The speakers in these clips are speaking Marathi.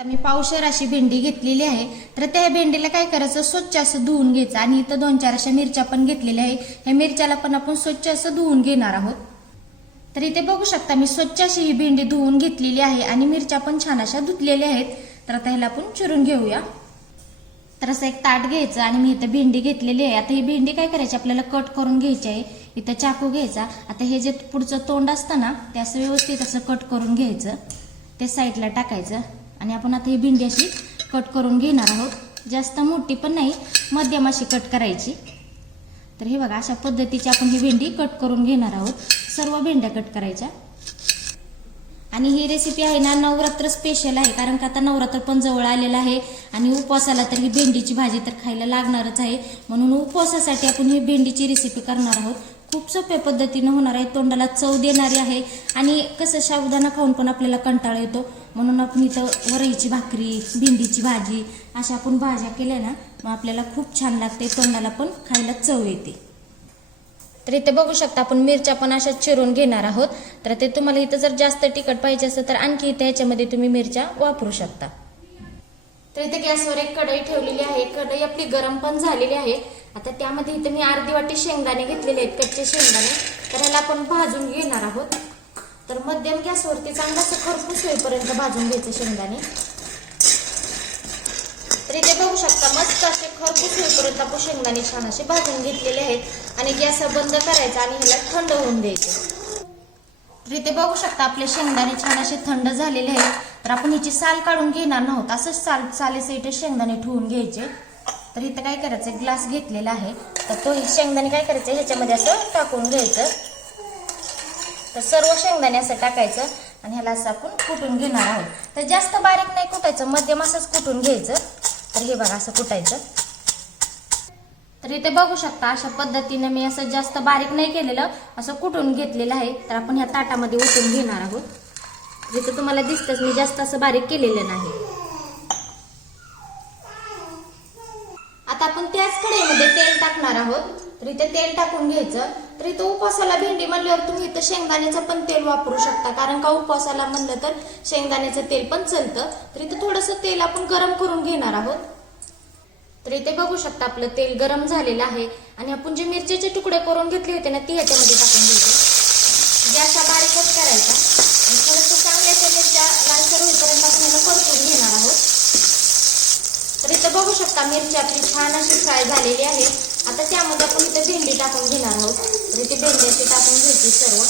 आता मी पावशर अशी भेंडी घेतलेली आहे. तर त्या भेंडीला काय करायचं? स्वच्छ असं धुवून घ्यायचं. आणि इथं दोन चार अशा मिरच्या पण घेतलेल्या आहे. ह्या मिरच्याला पण आपण स्वच्छ असं धुवून घेणार आहोत. तर इथे बघू शकता मी स्वच्छ अशी ही भेंडी धुवून घेतलेली आहे आणि मिरच्या पण छान अशा धुतलेल्या आहेत. तर आता ह्याला आपण चिरून घेऊया. तर असं एक ताट घ्यायचं आणि मी इथं भेंडी घेतलेली आहे. आता ही भेंडी काय करायची? आपल्याला कट करून घ्यायची आहे. इथं चाकू घ्यायचा. आता हे जे पुढचं तोंड असतं ना ते असं व्यवस्थित असं कट करून घ्यायचं. ते साईडला टाकायचं. आणि आपण आता ही भेंडी अशी कट करून घेणार आहोत. जास्त मोठी पण नाही मध्यम अशी कट करायची. तर हे बघा अशा पद्धतीची आपण ही भेंडी कट करून घेणार आहोत. सर्व भेंड्या कट करायच्या. आणि ही रेसिपी आहे ना नवरात्र स्पेशल आहे. कारण का आता नवरात्र पण जवळ आलेलं आहे आणि उपवासाला तर ही भेंडीची भाजी तर खायला लागणारच आहे. म्हणून उपवासासाठी आपण ही भेंडीची रेसिपी करणार आहोत. खूप सोप्या पद्धतीनं होणार आहे. तोंडाला चव देणारी आहे. आणि कसं साबुदाणा खाऊन पण आपल्याला कंटाळा येतो. म्हणून आपण इथं वरईची भाकरी भेंडीची भाजी अशा आपण भाज्या केल्या ना मग आपल्याला खूप छान लागते. तोंडाला पण खायला चव येते. तर इथे बघू शकता आपण मिरच्या पण अशा चिरून घेणार आहोत. तर ते तुम्हाला इथं जर जास्त तिखट पाहिजे असेल तर आणखी इथे ह्याच्यामध्ये तुम्ही मिरच्या वापरू शकता. तर इथे गॅसवर एक कढई ठेवलेली आहे. कढई आपली गरम पण झालेली आहे. आता त्यामध्ये इथे मी अर्धी वाटी शेंगदाणे घेतलेले आहेत कच्चे शेंगदाणे. तर ह्याला आपण भाजून घेणार आहोत. तर मध्यम गॅसवरती चांगला असं खरपूस होईपर्यंत भाजून घ्यायचं शेंगदाणे. तर इथे बघू शकता मस्त असे खरपूस होईपर्यंत आपण शेंगदाणे छान असे भाजून घेतलेले आहेत आणि गॅस बंद करायचा आणि ह्याला थंड होऊन द्यायचे. तर इथे बघू शकता आपले शेंगदाणे छान असे थंड झालेले आहेत. तर आपण हिची साल काढून घेणार नव्हतं. असंच साल सालेचे इथे शेंगदाणे ठेवून घ्यायचे. तर इथं काय करायचं ग्लास घेतलेला आहे. तर तो शेंगदाणे काय करायचं ह्याच्यामध्ये असं टाकून घ्यायचं. तर सर्व शेंगदाणे असं टाकायचं आणि ह्याला असं आपण कुटून घेणार आहोत. तर जास्त बारीक नाही कुटायचं मध्यम असंच कुटून घ्यायचं. तर हे बघा असं कुटायचं. तर इथे बघू शकता अशा पद्धतीने मी असं जास्त बारीक नाही केलेलं असं कुटून घेतलेलं आहे. तर आपण ह्या ताटामध्ये ओतून घेणार आहोत. जिथं तुम्हाला दिसतंच मी जास्त असं बारीक केलेलं नाही. आता आपण त्याच कढईमध्ये तेल टाकणार आहोत. तर इथे तेल टाकून घ्यायचं. तर इथं उपवासाला भेंडी म्हणल्यावर तुम्ही इथं शेंगदाण्याचं पण तेल वापरू शकता. कारण का उपवासाला म्हणलं तर शेंगदाण्याचं तेल पण चलतं. तर इथं थोडंसं तेल आपण गरम करून घेणार आहोत. तर इथे बघू शकता आपलं तेल गरम झालेलं आहे. आणि आपण जे मिरचीचे तुकडे करून घेतले होते ना ती ह्याच्यामध्ये टाकून घ्यायचे गॅस हा बारीकच करायचा. आणि थोडंसं चांगल्याच्या मिरच्या लालसर होईपर्यंत आपण याला परतून घेणार आहोत. तर इथं बघू शकता मिरची आपली छान अशी फ्राय झालेली आहे. आता त्यामध्ये आपण इथे भेंडी टाकून घेणार आहोत. म्हणजे ती भेंड्याची टाकून घ्यायची सर्व.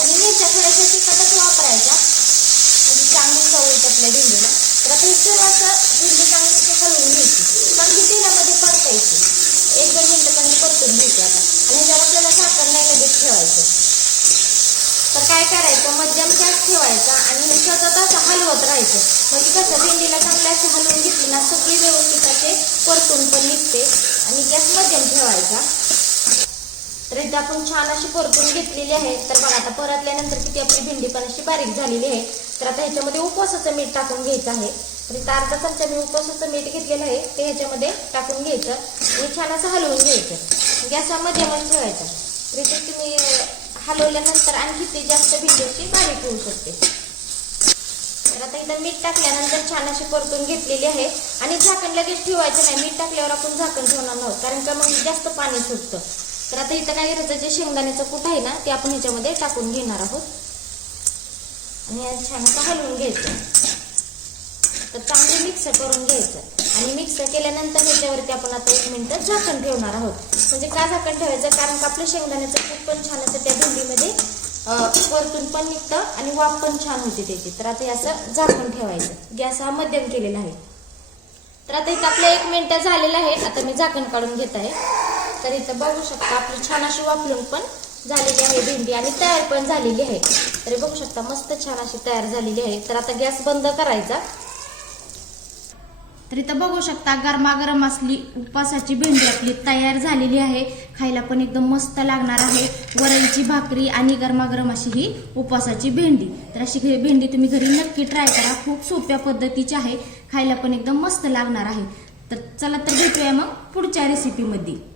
आणि मिरच्या थोड्याशा तिखटच वापरायच्या. म्हणजे चांगली चव येत आपल्या भेंडीला. तर आता हे सर्व असं भेंडी चांगली अशी हलवून घ्यायची. पण ती तेलामध्ये परतायची. एक दोन मिनटं चांगली परतून घ्यायची आता. आणि ह्याच्यावर आपल्याला साखर नाही लगेच ठेवायचं. तर काय करायचं? मध्यम गॅस ठेवायचा आणि सतत असं हलवत राहायचं. म्हणजे कसं? भेंडीला चांगलं असं हलवून घेतली ना सगळी व्यवस्थित असे परतून पण निघते. आणि गॅस मध्यम ठेवायचा. तर आपण छान अशी परतून घेतलेली आहे. तर बघा आता परतल्यानंतर किती आपली भेंडी पण अशी बारीक झालेली आहे. तर आता ह्याच्यामध्ये उपवासाचं मीठ टाकून घ्यायचं आहे. तर इथं अर्धा चमचा मी उपवासाचं मीठ घेतलेलं आहे. ते ह्याच्यामध्ये टाकून घ्यायचं. आणि छान असं हलवून घ्यायचं. गॅसामध्ये मग ठेवायचं. तर इथे तुम्ही हलवल्यानंतर आणखी ते जास्त भेंडी अशी बारीक होऊ शकते. तर आता इथं मीठ टाकल्यानंतर छान अशी परतून घेतलेली आहे. आणि झाकण लगेच ठेवायचं नाही. मीठ टाकल्यावर आपण झाकण ठेवणार नव्हतं कारण का मग जास्त पाणी सुटतं. तर आता इथं काय करायचं जे शेंगदाण्याचं कूट आहे ना ते आपण ह्याच्यामध्ये टाकून घेणार आहोत. आणि छान असं हलवून घ्यायचं. तर चांगलं मिक्स करून घ्यायचं. आणि मिक्स केल्यानंतर ह्याच्यावरती आपण आता एक मिनटं झाकण ठेवणार आहोत. म्हणजे का झाकण ठेवायचं? कारण का आपलं शेंगदाण्याचं कूट पण छान असं त्या भेंडीमध्ये परतून पण निघतं आणि वाफ पण छान होते त्याची. तर आता असं झाकण ठेवायचं. गॅस हा मध्यम केलेला आहे. तर आता इथं आपलं एक मिनटं झालेलं आहे. आता मी झाकण काढून घेत आहे. तर इथं बघू शकता आपली छान अशी वापरून पण झालेली आहे भेंडी आणि तयार पण झालेली आहे. तरी बघू शकता मस्त छान अशी तयार झालेली आहे. तर आता गॅस बंद करायचा. तर इथं बघू शकता गरमागरम असली उपासाची भेंडी आपली तयार झालेली आहे. खायला पण एकदम मस्त लागणार आहे. वरईची भाकरी आणि गरमागरम अशी ही उपासाची भेंडी. तर अशी भेंडी तुम्ही घरी नक्की ट्राय करा. खूप सोप्या पद्धतीची आहे. खायला पण एकदम मस्त लागणार आहे. तर चला तर भेटूया मग पुढच्या रेसिपीमध्ये